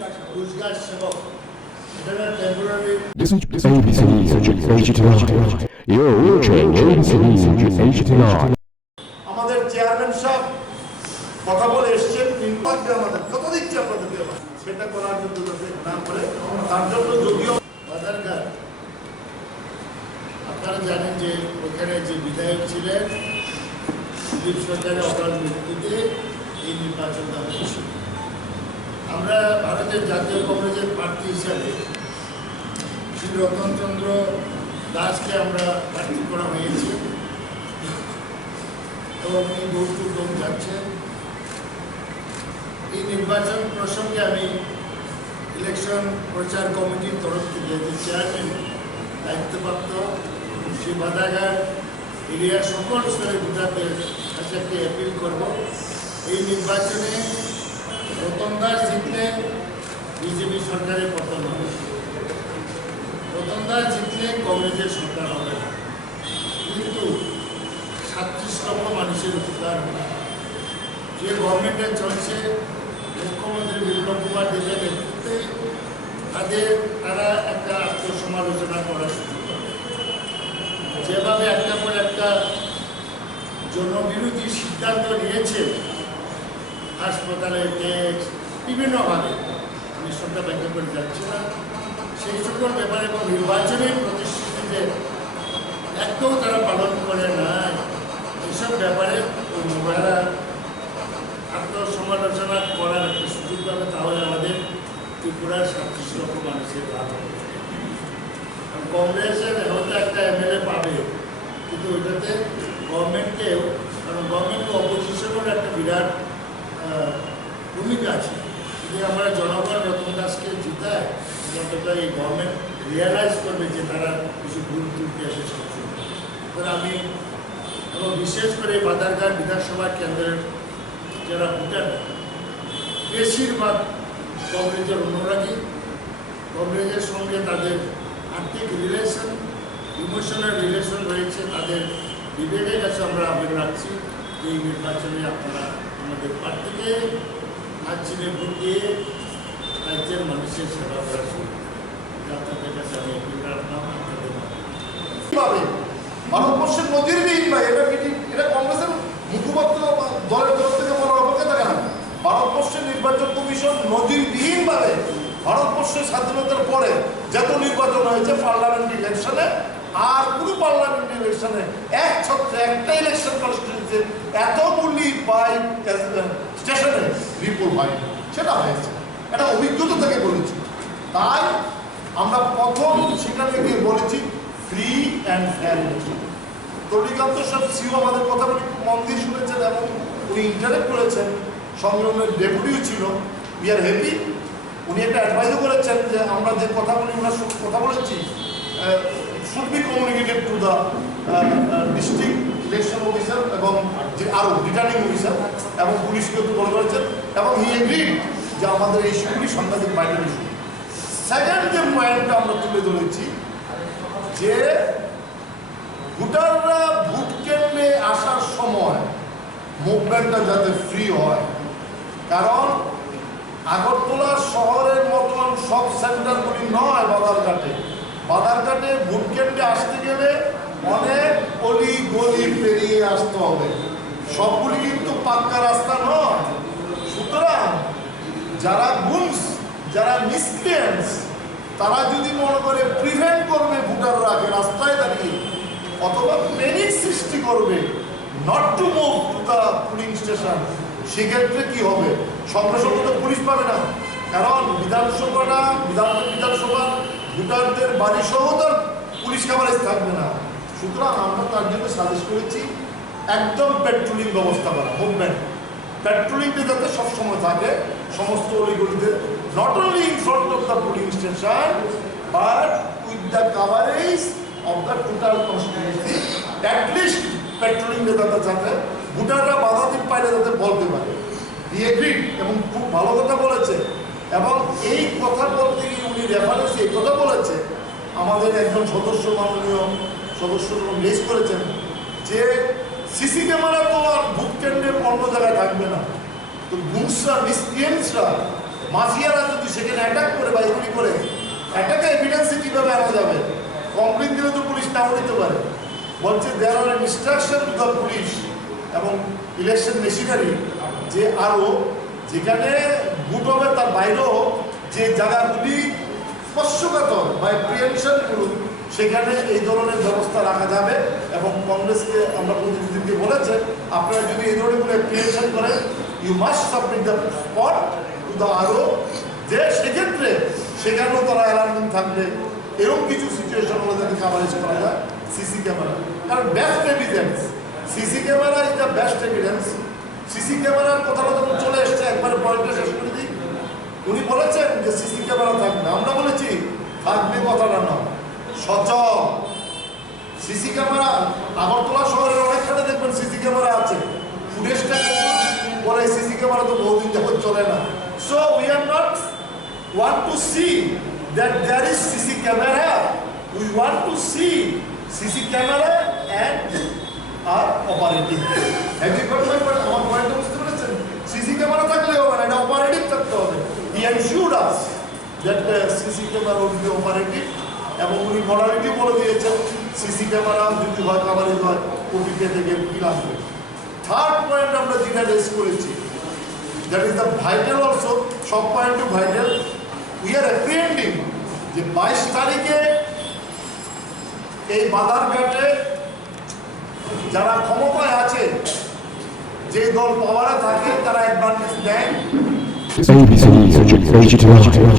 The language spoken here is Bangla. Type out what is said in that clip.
রোজগার সেবক এটা temporary This is ABC News HD9. You're watching ABC News HD9. আমাদের চেয়ারম্যান সাহেব কথা বলে এসেছেন ইনপাক্ট আমাদের কত দিচ্ছে আপনাদেরকে সেটা করার জন্য না করে তার জন্য যদিও বাজারঘাট আপনারা জানেন যে ওখানে যে বিধায়ক ছিলেন দিলীপ সরকারের অকাল মৃত্যুতে এই নির্বাচনটা হয়েছিল। আমরা ভারতের জাতীয় কংগ্রেসের প্রার্থী হিসাবে শ্রী রতনচন্দ্র দাসকে আমরা প্রার্থী করা হয়েছে এবং উনি দৌড় যাচ্ছেন। এই নির্বাচন প্রসঙ্গে আমি ইলেকশন প্রচার কমিটির তরফ থেকে যে চেয়ারম্যান দায়িত্বপ্রাপ্ত শ্রী বাদাঘাট এরিয়ার সকল স্তরের ভোটারদের কাছে একটি অ্যাপিল করব, এই নির্বাচনে রতন দাস জিতলে বিজেপি সরকারের পতন হবে, রতন দাস জিতলে কংগ্রেসের সরকার হবে না, কিন্তু 37 লক্ষ মানুষের উপকার হবে। যে গভর্নমেন্টে চলছে মুখ্যমন্ত্রী বিপ্লব কুমার দেবের নেতৃত্বে তারা একটা আত্মসমালোচনা করার সুযোগ পাবে। যেভাবে একটা পর একটা জনবিরোধী সিদ্ধান্ত নিয়েছে, হাসপাতালে ট্যাক্স বিভিন্নভাবে, আমি সবটা ব্যাখ্যা করে যাচ্ছি না, সেই সকল ব্যাপারে এবং নির্বাচনের প্রতিশ্রুতিতে একটাও তারা পালন করে না, এসব ব্যাপারে মহিলারা আত্মসমালোচনা করার একটা সুযোগ পাবে, তাহলে আমাদের ত্রিপুরার 37 লক্ষ মানুষের লাভ হবে। কংগ্রেসের হয়তো একটা এমএলএ পাবে, কিন্তু ওইটাতে গভর্নমেন্টকেও, কারণ গভর্নমেন্ট অপোজিশনের একটা বিরাট ভূমিকা আছে। যদি আমরা জনগণ রতন দাসকে জিতায়, যতটা এই গভর্নমেন্ট রিয়েলাইজ করবে যে তারা কিছু ভুল ত্রুটি আছে সবসময়। আমি এবং বিশেষ করে বাদারঘাট বিধানসভা কেন্দ্রের যারা ভোটার বেশিরভাগ কংগ্রেসের অনুরাগী, কংগ্রেসের সঙ্গে তাদের আর্থিক রিলেশন, ইমোশনাল রিলেশন রয়েছে, তাদের বিবেকের কাছে আমরা আবেদন রাখছি যে এই নির্বাচনে আপনারা আমাদের প্রার্থীকে হাত চিনে ভোট দিয়ে রাজ্যের মানুষের সেবা করা শুরু। আপনাদের কাছে আমি রাখলাম আপনাদের ভারতবর্ষের নজিরবিহীন ভাই, এটা কংগ্রেসের মুখপাত্র দলের তরফ থেকে বলার অপেক্ষা থাকে না। ভারতবর্ষের নির্বাচন কমিশন নজিরবিহীন ভাবে ভারতবর্ষের স্বাধীনতার পরে যত নির্বাচন হয়েছে পার্লামেন্ট ইলেকশনে আর পুরো পার্লামেন্ট ইলেকশনে এক ছত্রে একটা ইলেকশন কনস্টিটিউন্সিতে এতগুলি বাই স্টেশনে রিপোর্ট হয়, সেটা হয়েছে, এটা অভিজ্ঞতা থেকে বলেছি। তাই আমরা প্রথম সেখানে গিয়ে বলেছি ফ্রি অ্যান্ড ফেয়ার ইলেকশন। তরিকান্ত সব সিও আমাদের কথা বলে মন দিয়ে শুনেছেন এবং উনি ইন্টারেক্ট করেছেন, সঙ্গে উনি ডেপুটিও ছিল। We are happy. উনি একটা অ্যাডভাইসও করেছেন যে আমরা যে কথা বলি, আমরা কথা বলেছি should be communicated to the district election officer এবং যে আরও রিটার্নিং অফিসার এবং পুলিশকেও তো বলে করেছেন, এবং হি এগ্রিড যে আমাদের এই ইস্যুগুলি সাংঘাতিক বাইরের ইস্যু। সেকেন্ড যে পয়েন্টটা আমরা তুলে ধরেছি যে ভোটাররা ভোট কেন্দ্রে আসার সময় মুভমেন্টটা যাতে ফ্রি হয়, কারণ আগরতলা শহরের মতন সব সেন্টারগুলি নয় বাদারঘাটে ভোট কেন্দ্রে আসতে গেলে অনেক অলি গলি পেরিয়ে আসতে হবে, সবগুলি কিন্তু পাক্কা রাস্তা নয়। সুতরাং যারা গুনস, যারা মিসক্রিয়েন্টস, তারা যদি মনে করে প্রিভেন্ট করবে ভোটাররা রাস্তায় দাঁড়িয়ে, অথবা প্যানিক সৃষ্টি করবে not to move to the polling station, সেক্ষেত্রে কি হবে? সঙ্গে সঙ্গে তো পুলিশ পাবে না, কারণ বিধানসভা ভোটারদের বাড়ি সহ তার পুলিশ কাভারেজ থাকবে না। সুতরাং আমরা তার জন্য সাজেস্ট করেছি একদম পেট্রোলিং ব্যবস্থা করা, মুভমেন্ট পেট্রোলিংটা যাতে সবসময় থাকে সমস্ত অলিগলিতে, not only in front of the polling station but with the coverage of the total constituency. At least পেট্রোলিংটা যাতে ভোটাররা বাধা দিন পাইলে যাতে বলতে পারে। এগ্রিড এবং খুব ভালো কথা বলেছে, এবং এই কথা বলতে গিয়ে উনি রেফারেন্স এই কথা বলেছে, আমাদের একজন সদস্য মাননীয় সদস্য রেজ করেছেন যে সিসি ক্যামেরা তো আর ভোট কেন্দ্রের অন্য জায়গায় থাকবে না, তো গুমসরা মিসক্রিয়েন্টসরা মাফিয়ারা যদি সেখানে এটাকে এভিডেন্সে কিভাবে আনা যাবে? কমপ্লেন দিলে তো পুলিশ নাও নিতে পারে। বলছে দেয়ার আর ইনস্ট্রাকশন টু দ্য পুলিশ এবং ইলেকশন মেশিনারি যে আরও যেখানে ভোট হবে তার বাইরেও যে জায়গাগুলি স্পর্শকাতর বা প্রিয়েনশন করুন সেখানে এই ধরনের ব্যবস্থা রাখা যাবে। এবং কংগ্রেসকে আমরা প্রতিনিধিকে বলেছে আপনারা যদি এই ধরনের কোনো প্রিয়েনশন করেন you must submit the spot to the আরও, যে সেক্ষেত্রে সেখানেও তারা অ্যালার্মিং থাকবে। এরকম কিছু সিচুয়েশন হলে যাতে কাভারেজ করা যায় সিসি ক্যামেরা, কারণ best evidence CC camera is the best evidence. CC ক্যামেরার কথাটা যখন চলে এসছে একবারে পয়েন্টটা শেষ করে দিই। উনি বলেছেন যে সিসি ক্যামেরা থাকবে, আমরা বলেছি থাকবে কথাটা না, সচল সিসি ক্যামেরা। আগরতলা শহরের অনেকখানে দেখবেন সিসি ক্যামেরা আছে, ফুটেজটা পরে সিসি ক্যামেরা তো বহুদিন যাবত চলে না। So we are not want to see that there is CC camera. We want to see CC camera and are operating. Have you got my point? Our point of view, CC camera থাকলে হবে না, এটা অপারেটিভ থাকতে হবে। He ensured us that CC camera will be operative এবং উনি মডালিটি বলে দিয়েছেন সিসি ক্যামেরা যদি হয় কাভারেজ হয় ওটিকে থেকে কি লাগবে। থার্ড পয়েন্ট আমরা যেটা রেজ করেছি, that is the vital also, সব পয়েন্টও ভাইটাল। উই আর অ্যাপ্রিহেন্ডিং যে 22 তারিখে এই বাধারঘাটে যারা ক্ষমতায় আছে, যে দল পাওয়ারে থাকে তারা অ্যাডভান্টেজ নেয়। ABC Digital.